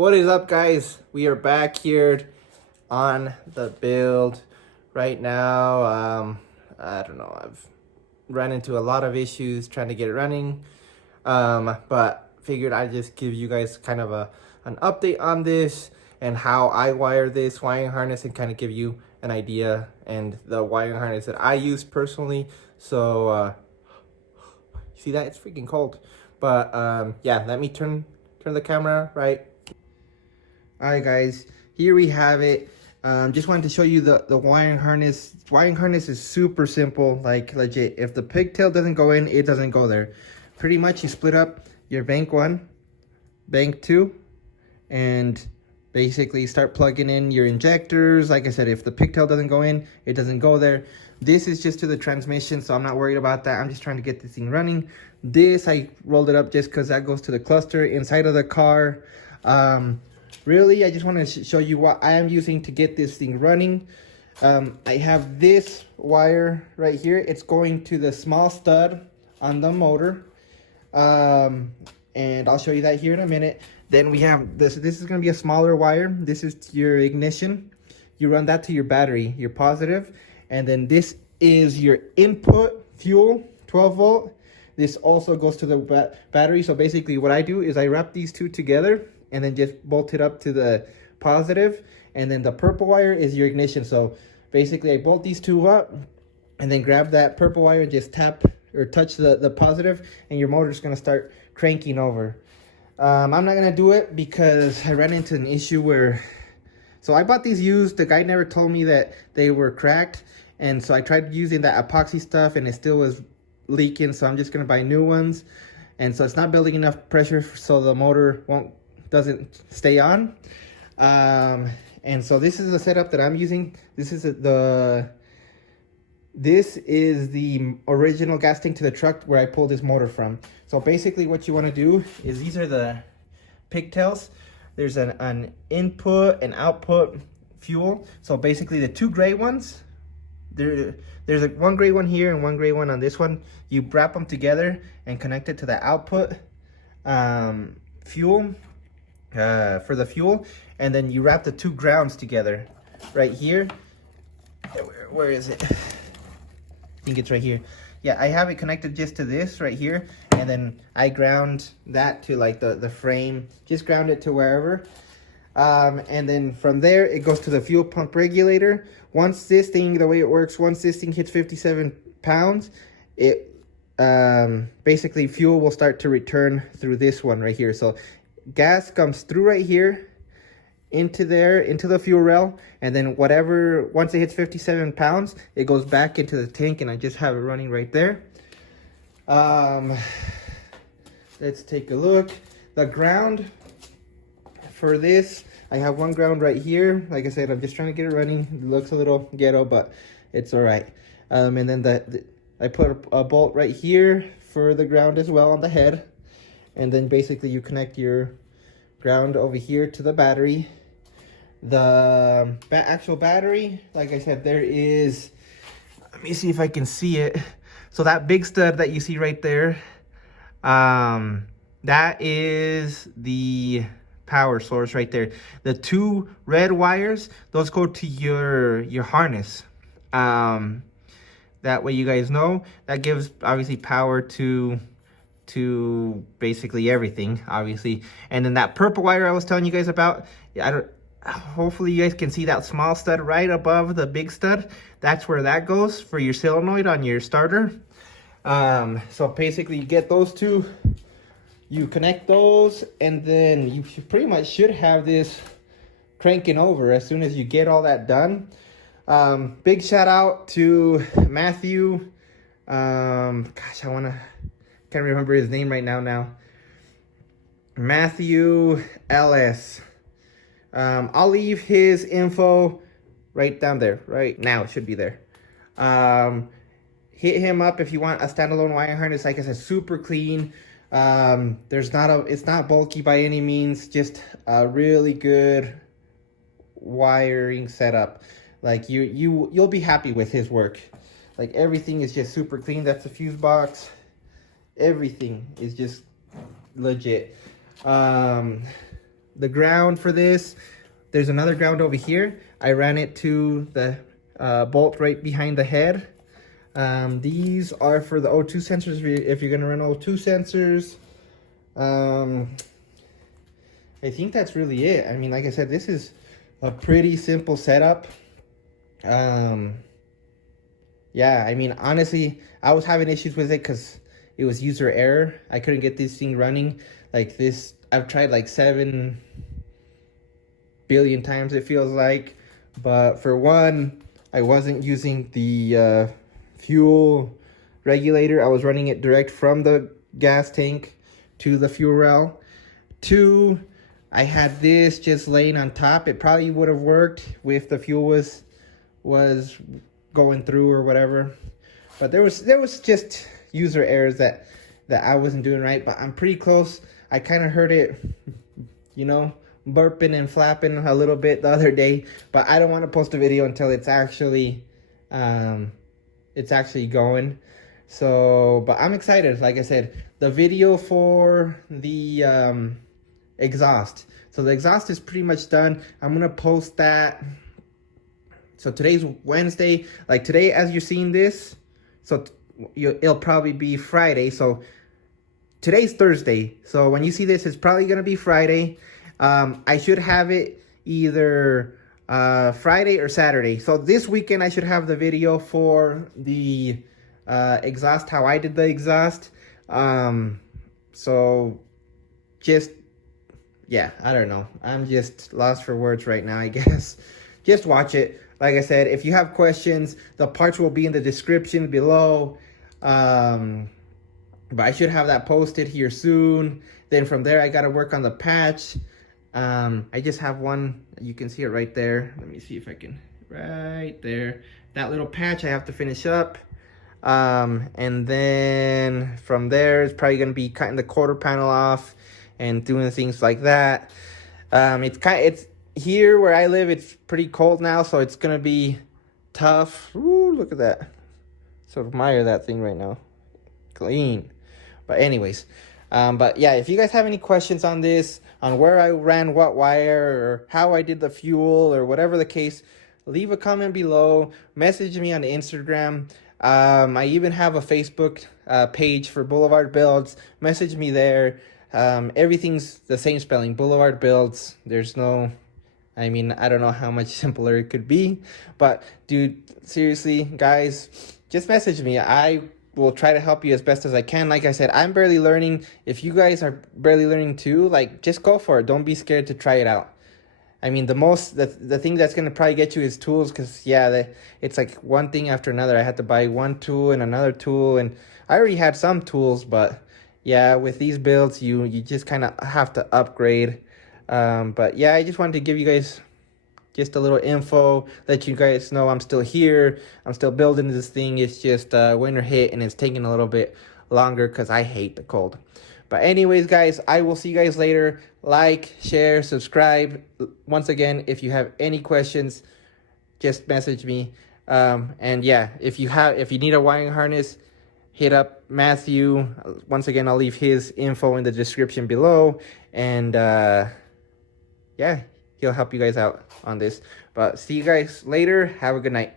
What is up, guys? We are back here on the build right now. I don't know, I've run into a lot of issues trying to get it running, but figured I'd just give you guys kind of an update on this and how I wire this wiring harness and kind of give you an idea and the wiring harness that I use personally. So see that? It's freaking cold. But yeah, let me turn the camera right. All right, guys, here we have it. Just wanted to show you the wiring harness. Wiring harness is super simple, like legit. If the pigtail doesn't go in, it doesn't go there. Pretty much you split up your bank 1, bank 2, and basically start plugging in your injectors. Like I said, if the pigtail doesn't go in, it doesn't go there. This is just to the transmission, so I'm not worried about that. I'm just trying to get this thing running. This, I rolled it up just because that goes to the cluster inside of the car. Really, I just want to show you what I am using to get this thing running. I have this wire right here. It's going to the small stud on the motor. And I'll show you that here in a minute. Then we have this. This is going to be a smaller wire. This is your ignition. You run that to your battery, your positive. And then this is your input fuel, 12 volt. This also goes to the battery. So basically what I do is I wrap these two together and then just bolt it up to the positive. And then the purple wire is your ignition. So basically I bolt these two up and then grab that purple wire and just tap or touch the positive, and your motor is going to start cranking over. I'm not going to do it because I ran into an issue where, so I bought these used. The guy never told me that they were cracked. And so I tried using that epoxy stuff and it still was leaking. So I'm just going to buy new ones. And so it's not building enough pressure so the motor doesn't stay on. And so this is the setup that I'm using. This is the original gas tank to the truck where I pulled this motor from. So basically what you want to do is, these are the pigtails. There's an input and output fuel. So basically the two gray ones, there's one gray one here and one gray one on this one. You wrap them together and connect it to the output fuel for the fuel, and then you wrap the two grounds together right here. Where is it? I think it's right here. Yeah, I have it connected just to this right here, and then I ground that to like the frame, just ground it to wherever. And then from there it goes to the fuel pump regulator. Once this thing, the way it works, once this thing hits 57 pounds, it basically fuel will start to return through this one right here. So gas comes through right here into there, into the fuel rail, and then whatever, once it hits 57 pounds, it goes back into the tank, and I just have it running right there. Let's take a look. The ground for this, I have one ground right here. Like I said, I'm just trying to get it running. It looks a little ghetto, but it's all right. And then I put a bolt right here for the ground as well on the head. And then basically you connect your ground over here to the battery. The actual battery, like I said, there is, let me see if I can see it. So that big stud that you see right there, that is the power source right there. The two red wires, those go to your harness. That way you guys know, that gives obviously power to basically everything, obviously. And then that purple wire I was telling you guys about, hopefully you guys can see that small stud right above the big stud. That's where that goes for your solenoid on your starter. So basically you get those two, you connect those, and then you pretty much should have this cranking over as soon as you get all that done. Big shout out to Matthew. Gosh, can't remember his name right now. Matthew LS. I'll leave his info right down there. Right now, it should be there. Hit him up if you want a standalone wiring harness. Like I said, super clean. It's not bulky by any means. Just a really good wiring setup. Like you'll be happy with his work. Like everything is just super clean. That's a fuse box. Everything is just legit. the ground for this, there's another ground over here. I ran it to the bolt right behind the head. These are for the O2 sensors. If you're gonna run O2 sensors, I think that's really it. I mean, like I said, this is a pretty simple setup. Yeah, I mean, honestly, I was having issues with it because it was user error. I couldn't get this thing running like this. I've tried like 7 billion times, it feels like. But for one, I wasn't using the fuel regulator. I was running it direct from the gas tank to the fuel rail. 2, I had this just laying on top. It probably would have worked if the fuel was going through or whatever, but there was just user errors that I wasn't doing right. But I'm pretty close. I kind of heard it, you know, burping and flapping a little bit the other day, but I don't want to post a video until it's actually going. So, but I'm excited. Like I said, the video for the exhaust, so the exhaust is pretty much done. I'm gonna post that. So today's Wednesday, like today as you're seeing this, so it'll probably be Friday. So today's Thursday. So when you see this, it's probably gonna be Friday. I should have it either Friday or Saturday. So this weekend I should have the video for the exhaust, how I did the exhaust. So just, yeah, I don't know. I'm just lost for words right now, I guess. Just watch it. Like I said, if you have questions, the parts will be in the description below. But I should have that posted here soon. Then from there, I got to work on the patch. I just have one. You can see it right there. Let me see if I can. Right there. That little patch I have to finish up. And then from there, it's probably going to be cutting the quarter panel off and doing things like that. It's here where I live, it's pretty cold now, so it's gonna be tough. Ooh, look at that. So admire that thing right now. Clean. But anyways, but yeah, if you guys have any questions on this, on where I ran what wire, or how I did the fuel, or whatever the case, leave a comment below. Message me on Instagram. I even have a Facebook page for Boulevard Builds. Message me there. Everything's the same spelling, Boulevard Builds. There's no, I mean, I don't know how much simpler it could be, but dude, seriously, guys, just message me. I will try to help you as best as I can. Like I said, I'm barely learning. If you guys are barely learning too, like, just go for it. Don't be scared to try it out. I mean, the thing that's going to probably get you is tools, because, yeah, it's like one thing after another. I had to buy one tool and another tool, and I already had some tools, but, yeah, with these builds, you just kind of have to upgrade. But, yeah, I just wanted to give you guys just a little info, let you guys know I'm still here. I'm still building this thing. It's just winter hit, and it's taking a little bit longer because I hate the cold. But anyways, guys, I will see you guys later. Like, share, subscribe. Once again, if you have any questions, just message me. And yeah, if you need a wiring harness, hit up Matthew. Once again, I'll leave his info in the description below. And yeah, he'll help you guys out on this. But see you guys later. Have a good night.